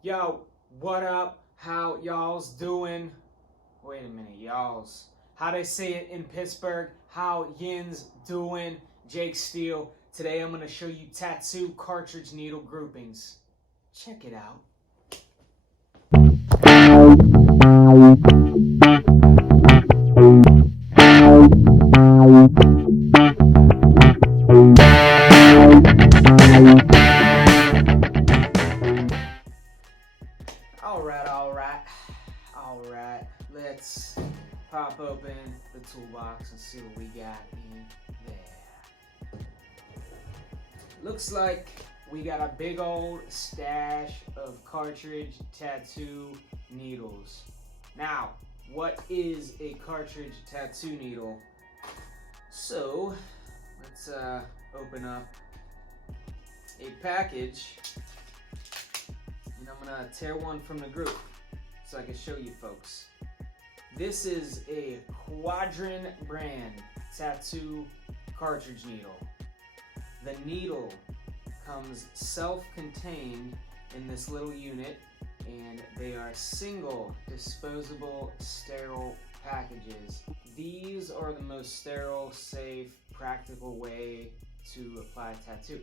Yo, what up? How y'all's doing? Wait a minute, y'all's. How they say it in Pittsburgh? How yin's doing? Jake Steele. Today I'm gonna show you tattoo cartridge needle groupings. Check it out. Alright. Let's pop open the toolbox and see what we got in there. Looks like we got a big old stash of cartridge tattoo needles. Now, what is a cartridge tattoo needle? So, let's open up a package, and I'm gonna tear one from the group so I can show you folks. This is a Kwadron brand tattoo cartridge needle. The needle comes self-contained in this little unit, and they are single disposable sterile packages. These are the most sterile, safe, practical way to apply a tattoo.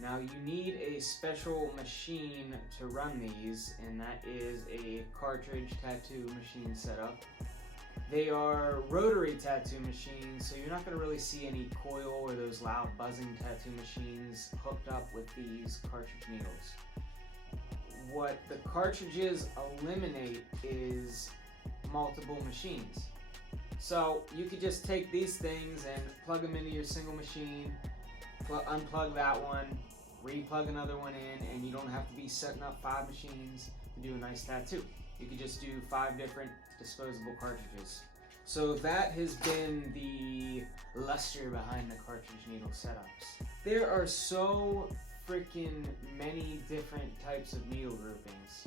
Now you need a special machine to run these, and that is a cartridge tattoo machine setup. They are rotary tattoo machines, so you're not going to really see any coil or those loud buzzing tattoo machines hooked up with these cartridge needles. What the cartridges eliminate is multiple machines. So you could just take these things and plug them into your single machine, unplug that one, re-plug another one in, and you don't have to be setting up 5 machines to do a nice tattoo. You could just do 5 different disposable cartridges. So that has been the luster behind the cartridge needle setups. There are so freaking many different types of needle groupings.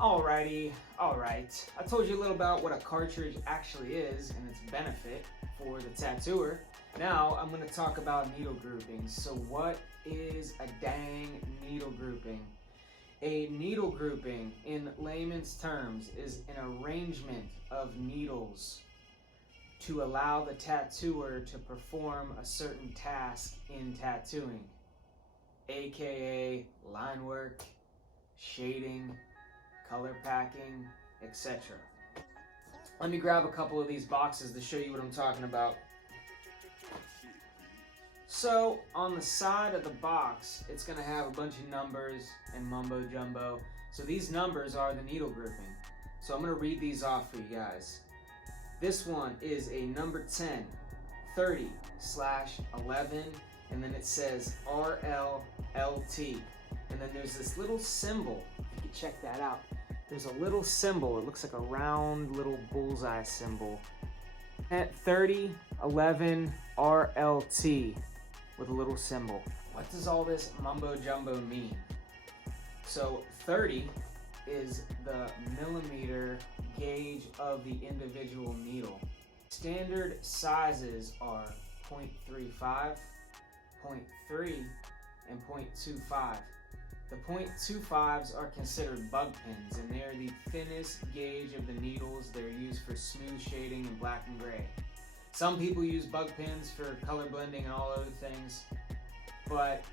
Alright. I told you a little about what a cartridge actually is and its benefit for the tattooer. Now I'm going to talk about needle groupings. So what is a dang needle grouping? A needle grouping, in layman's terms, is an arrangement of needles to allow the tattooer to perform a certain task in tattooing, aka line work, shading, color packing, etc. Let me grab a couple of these boxes to show you what I'm talking about. So on the side of the box, it's going to have a bunch of numbers and mumbo jumbo. So these numbers are the needle grouping. So I'm going to read these off for you guys. This one is a number 10, 30/11, and then it says RLLT. And then there's this little symbol. You can check that out. There's a little symbol. It looks like a round little bullseye symbol. At 30/11 RLT with a little symbol. What does all this mumbo jumbo mean? So 30 is the millimeter gauge of the individual needle. Standard sizes are 0.35, 0.3, and 0.25. The 0.25s are considered bug pins, and they are the thinnest gauge of the needles. They're used for smooth shading and black and gray. Some people use bug pins for color blending and all other things, but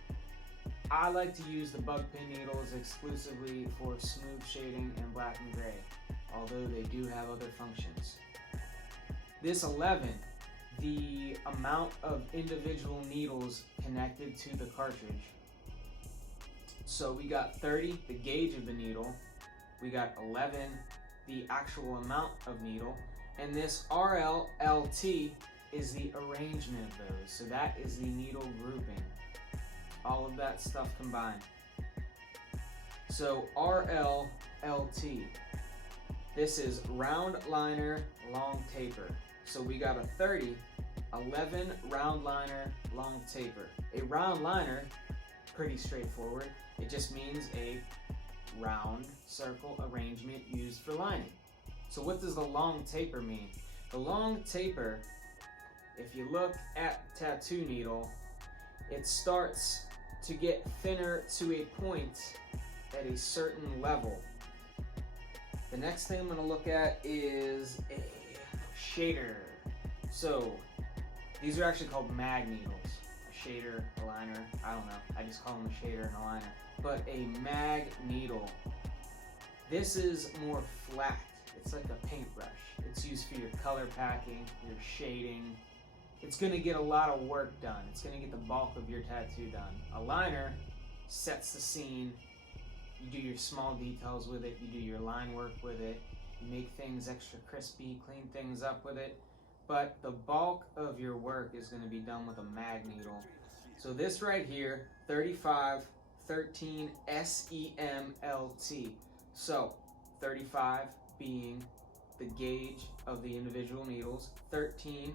I like to use the bug pin needles exclusively for smooth shading and black and gray, although they do have other functions. This 11, the amount of individual needles connected to the cartridge. So we got 30, the gauge of the needle. We got 11, the actual amount of needle. And this RLLT is the arrangement of those. So that is the needle grouping. All of that stuff combined. So RLLT. This is round liner, long taper. So we got a 30, 11 round liner, long taper. A round liner, pretty straightforward. It just means a round circle arrangement used for lining. So what does the long taper mean? The long taper, if you look at tattoo needle, it starts to get thinner to a point at a certain level. The next thing I'm going to look at is a shader. So these are actually called mag needles. A shader, a liner, I don't know. I just call them a shader and a liner. But a mag needle. This is more flat. It's like a paintbrush. It's used for your color packing, your shading. It's going to get a lot of work done. It's going to get the bulk of your tattoo done. A liner sets the scene. You do your small details with it. You do your line work with it. You make things extra crispy, clean things up with it. But the bulk of your work is going to be done with a mag needle. So this right here, 3513 SEMLT. So 35 being the gauge of the individual needles, 13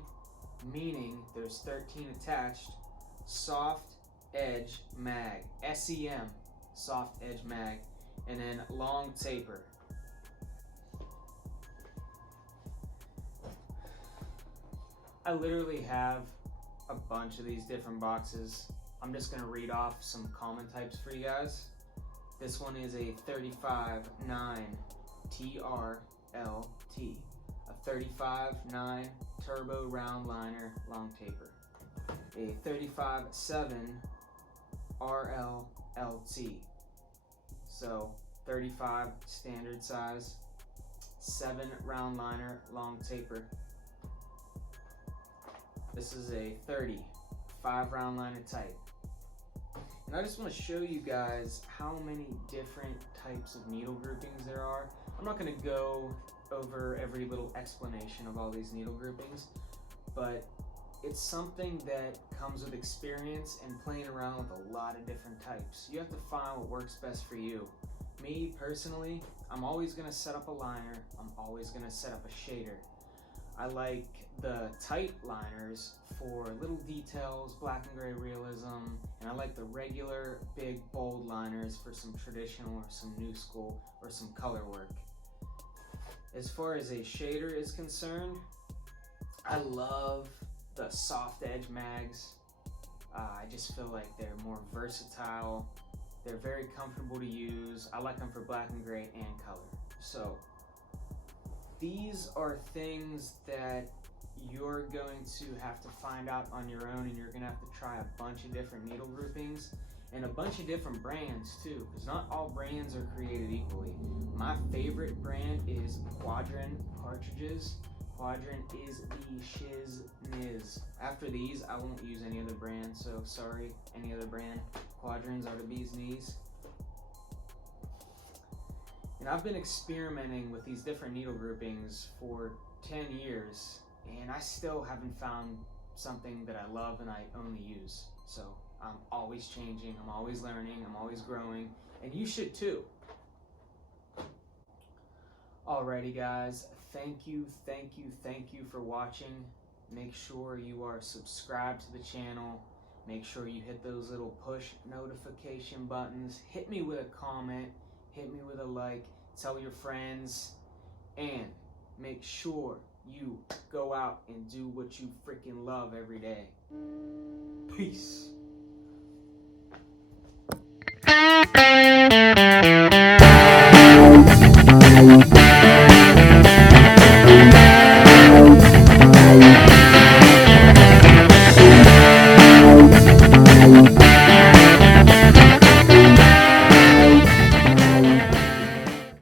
meaning there's 13 attached, soft edge mag, SEM, soft edge mag, and then long taper. I literally have a bunch of these different boxes. I'm just going to read off some common types for you guys. This one is a 35-9 TRLT, a 35-9 turbo round liner long taper, a 35-7 RLLT, so 35 standard size, 7 round liner long taper. This is a 30 5 round liner type. And I just want to show you guys how many different types of needle groupings there are. I'm not going to go over every little explanation of all these needle groupings, but it's something that comes with experience and playing around with a lot of different types. You have to find what works best for you. Me personally, I'm always going to set up a liner. I'm always going to set up a shader. I like the tight liners for little details, black and gray realism, and I like the regular big bold liners for some traditional or some new school or some color work. As far as a shader is concerned, I love the soft edge mags. I just feel like they're more versatile. They're very comfortable to use. I like them for black and gray and color. So these are things that you're going to have to find out on your own, and you're going to have to try a bunch of different needle groupings and a bunch of different brands too, because not all brands are created equally. My favorite brand is Kwadron cartridges. Kwadron is the shiz niz. After these, I won't use any other brand, so sorry, any other brand. Kwadrons are the bee's knees. And I've been experimenting with these different needle groupings for 10 years, and I still haven't found something that I love and I only use. So I'm always changing, I'm always learning, I'm always growing, and you should too. Alrighty guys, thank you for watching. Make sure you are subscribed to the channel. Make sure you hit those little push notification buttons. Hit me with a comment, hit me with a like, tell your friends, and make sure you go out and do what you freaking love every day. Peace.